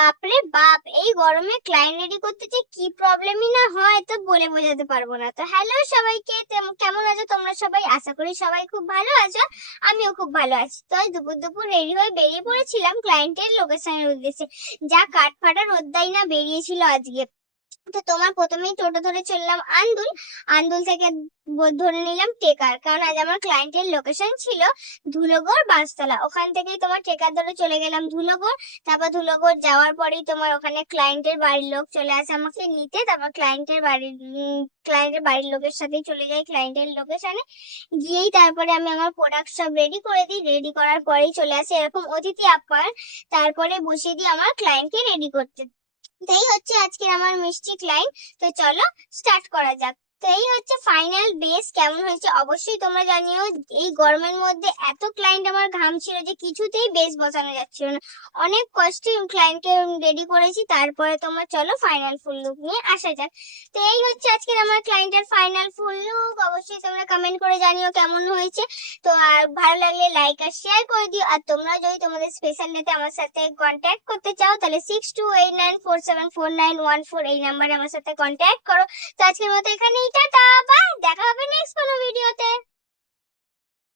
বাপরে বাপ, এই গরমে ক্লায়েন্ট রেডি করতে যে কি প্রবলেমই না হয় তো বলে বোঝাতে পারবো না। তো হ্যালো সবাইকে, কেমন আছো তোমরা সবাই? আশা করি সবাই খুব ভালো আছো। আমিও খুব ভালো আছি। তো আজ দুপুর দুপুর রেডি হয়ে বেরিয়ে পড়েছিলাম ক্লায়েন্টের লোকেশনের উদ্দেশ্যে। যা কাঠ ফাটা রোদ্দাই না বেরিয়েছিল আজকে। তো তোমার প্রথমেই টোটো ধরে চললাম আন্দুল। আন্দুল থেকে ধরে নিলাম টেকার, কারণ আজ আমার ক্লায়েন্টের লোকেশন ছিল ধুলোগড় বাসতলা। ওখান থেকেই তোমার টেকার ধরে চলে গেলাম ধুলোগড়। তারপর ধুলোগড় যাওয়ার পরেই তোমার ওখানে ক্লায়েন্টের বাড়ির লোক চলে আসে আমাকে নিতে। তারপর ক্লায়েন্টের বাড়ির লোকের সাথেই চলে যাই ক্লায়েন্টের লোকেশনে। গিয়েই তারপরে আমি আমার প্রোডাক্ট সব রেডি করে দিই। রেডি করার পরেই চলে আসে এরকম অতিথি আপ্যায়ন। তারপরে বসিয়ে দিই আমার ক্লায়েন্টকে রেডি করতে। তো এই হচ্ছে আজকের আমার মিষ্টি ক্লায়েন্ট। তো চলো স্টার্ট করা যাক। তো এই হচ্ছে ফাইনাল বেস। কেমন হয়েছে অবশ্যই তোমরা জানিও। এই গরমের মধ্যে এত ক্লায়েন্ট আমার ঘাম ছিল যে কিছুতেই বেস বসানো যাচ্ছিল না। অনেক কষ্টে ক্লায়েন্টকে রেডি করেছি। তারপরে তোমার চলো ফাইনাল ফুল লুক নিয়ে আসা যাক। তো এই হচ্ছে আজকের আমার ক্লায়েন্টের ফাইনাল ফুল লুক। অবশ্যই তোমরা কমেন্ট করে জানিও কেমন হয়েছে। তো আর ভালো লাগলে লাইক আর শেয়ার করে দিও। আর তোমরা যদি তোমাদের স্পেশাল ডেতে আমার সাথে কন্ট্যাক্ট করতে চাও তাহলে 6289474914 এই নাম্বারে আমার সাথে কন্ট্যাক্ট করো। তো আজকের মতো এখানেই টাটা বাই, দেখা হবে নেক্সট কোনো ভিডিওতে।